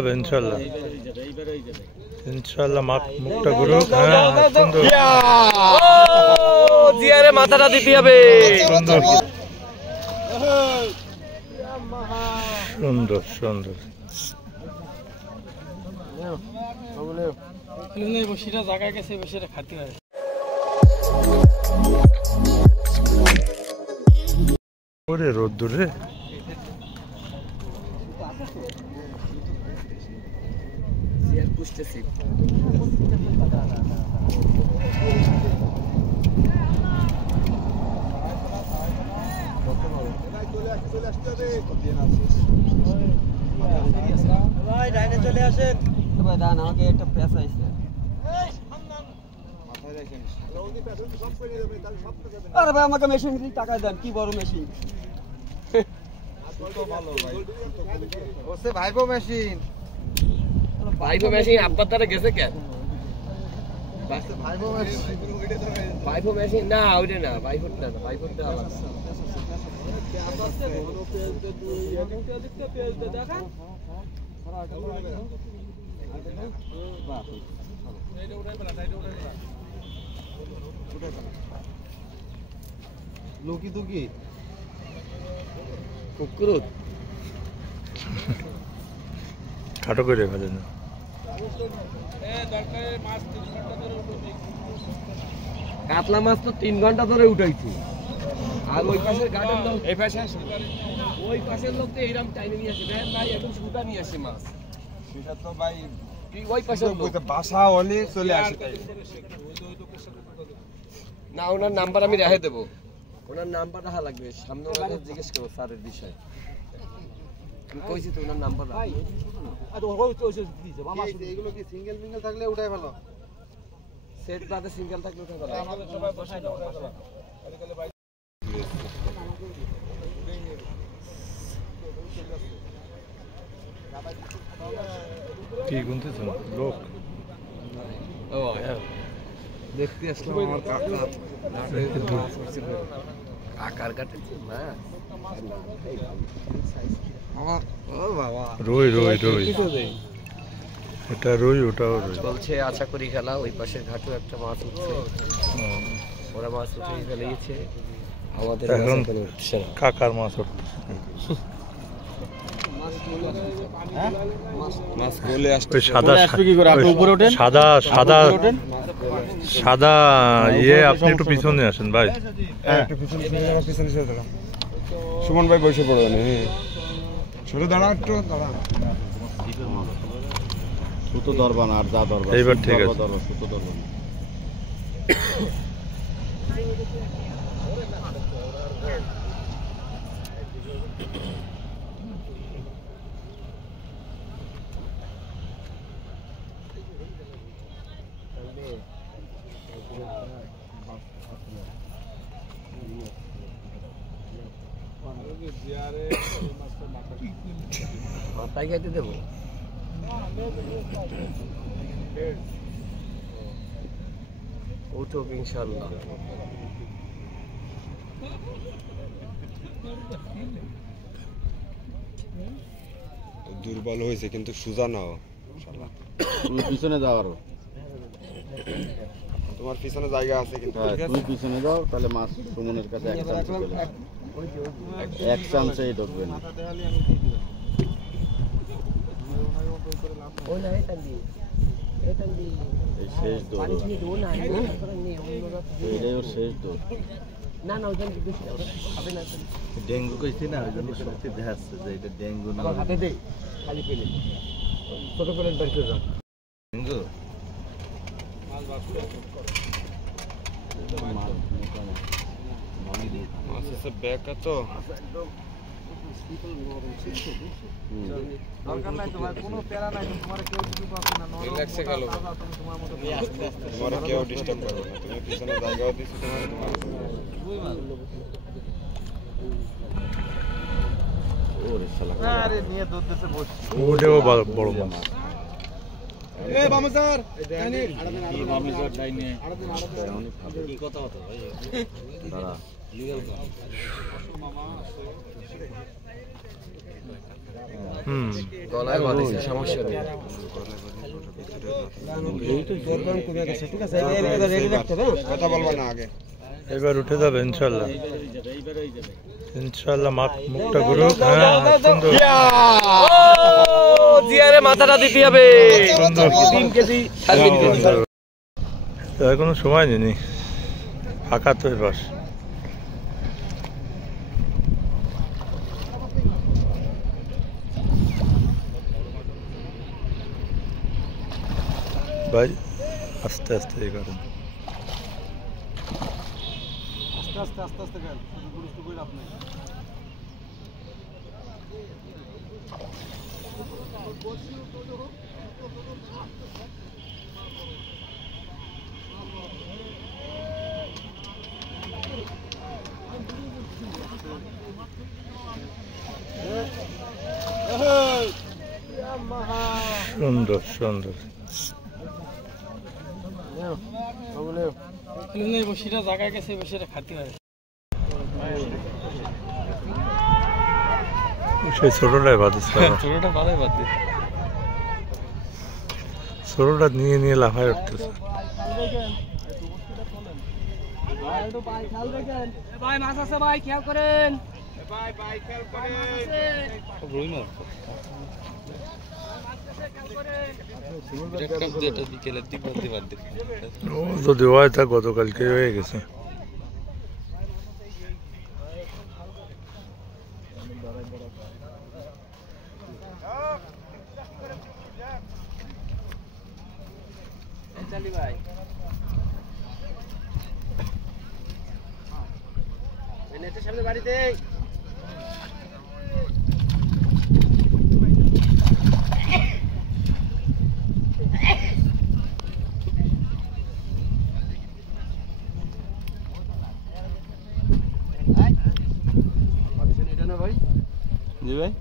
হবে ইনশাআল্লাহ ইনশাআল্লাহ মুখটা ঘুরুক সুন্দর জিয়ারে মাথাটা দিতে হবে সুন্দর সুন্দর সুন্দর বসিটা জায়গায় গেছে বসিটা খাতে হয় ওরে রোদ্দুর রে জিয়ার পুষতেছি ভাই ডাইনে চলে আসেন ভাই দান আমাকে একটা পেঁচা আইছে আরে ভাই আমাকে মেশিন দিয়ে টাকা দেন কি বড় মেশিন ওসে ভাইবো মেশিন আব্বার দ্বারা গেছে কেন ভাইবো মেশিন না ওইটা না ভাইবোটা না ভাইবোটা আলাদা লোকি তো কি কুকুরত খাটো করে ভাজে না কাতলা মাছ তো 3 ঘন্টা ধরে উঠাইছি আর ওই পাশের গার্ডেন লোক এই পাশে আসে ওই পাশের লোক তো এইরকম টাইমে নিয়ে আসে দেখেন ভাই এখন সুতা নিয়ে আসে মাছ সেটা তো ভাই ওই পাশের লোক বাসা হলে চলে আসে না ওনার নাম্বার আমি রেখে দেবো ওনার নাম্বার রাখা লাগবে সামনে ওনাকে জিজ্ঞেস করবো স্যারের বিষয় আমি কইছি তো ওনার নাম্বার ভাই এগুলো কি সিঙ্গেল মিঙ্গেল থাকলে উঠাই ভালো সেট বাদে সিঙ্গেল থাকলে উঠে ভালো কি গুনতেছেন লোক ও দেখতে আসলাম আমার কাকার কাটে না আমার ও বাবা রুই রুই রুই এটা রুই ওটাও রুই বলছে আশা করি খেলা ওই পাশের ঘাটও একটা মাছ উঠছে ওরা মাছ উঠে ফেলেছে আমাদের এখন কাকার মাছ উঠছে মাছ কোলে আসছে ওই সাদা সাদা সাদা সাদা ইয়ে আপনি একটু পিছনে আসেন ভাই একটু পিছনে সরে দাঁড়া সুমন ভাই বসে পড়ো না সরে দাঁড়া একটু দাঁড়া সুতো ধরবা না আর যা ধরবা এইবার ঠিক আছে সুতো ধরবা মাথায় খাইতে দেবো উঠুক ইনশাল্লাহ দুর্বল হয়েছে কিন্তু সুজা নাও তুমি পিছনে যাও আরো তোমার পিছনে জায়গা আছে কিন্তু তুমি পিছনে যাও তাহলে মাছ সুমনের কাছে এক চান্সেই ঢুকবে না শেষ দৌড় এটাই ওর শেষ দৌড় না না ওজন ডেঙ্গু কইছি না ওই জন্য সত্যি দেখাচ্ছে যে এটা ডেঙ্গু না হাতে দে খালি পেলে ছোট পেলে বের করে দাও ডেঙ্গু মাছ আছে ব্যাকা তো দরকার নাই তোমার কোনো প্যারা নাই তোমার কেউ কিছু পাবে না রিল্যাক্সে গেল তোমার কেউ ডিস্টার্ব করবে না তুমি পিছনে জায়গাও দিছো তোমার ওরে শালা আরে নিয়ে দুধ দিতে বসছি ওটাও বড় মাছ এ বামজার কি বামিজার ডাইনে কি কথা হতো ভাই দাঁড়া গলায় বাঁধেছে, সমস্যা নেই। কথা বলবা না আগে। এবার উঠে যাবে ইনশাল্লাহ, ইনশাল্লাহ। মুখটা ঘুরুক। হ্যাঁ, সুন্দর জিয়ারে মাথাটা দিতে হবে। সুন্দর। 3 কেজি 3.5 কেজি। এখনো সময় নেই, ফাঁকা তো এবার। ভাই আস্তে আস্তে এই করেন। সুন্দর সুন্দর। সেই ছোটটাই বাঁধেছে, ছোটটা নিয়ে নিয়ে লাফায় উঠতেছে। ভাই মাছ আছে ভাই, খেয়াল করেন। ও যদি হয় তা গতকালকে হয়ে গেছে। ভাই নেটের সামনে বাড়িতে ভাই। জি ভাই।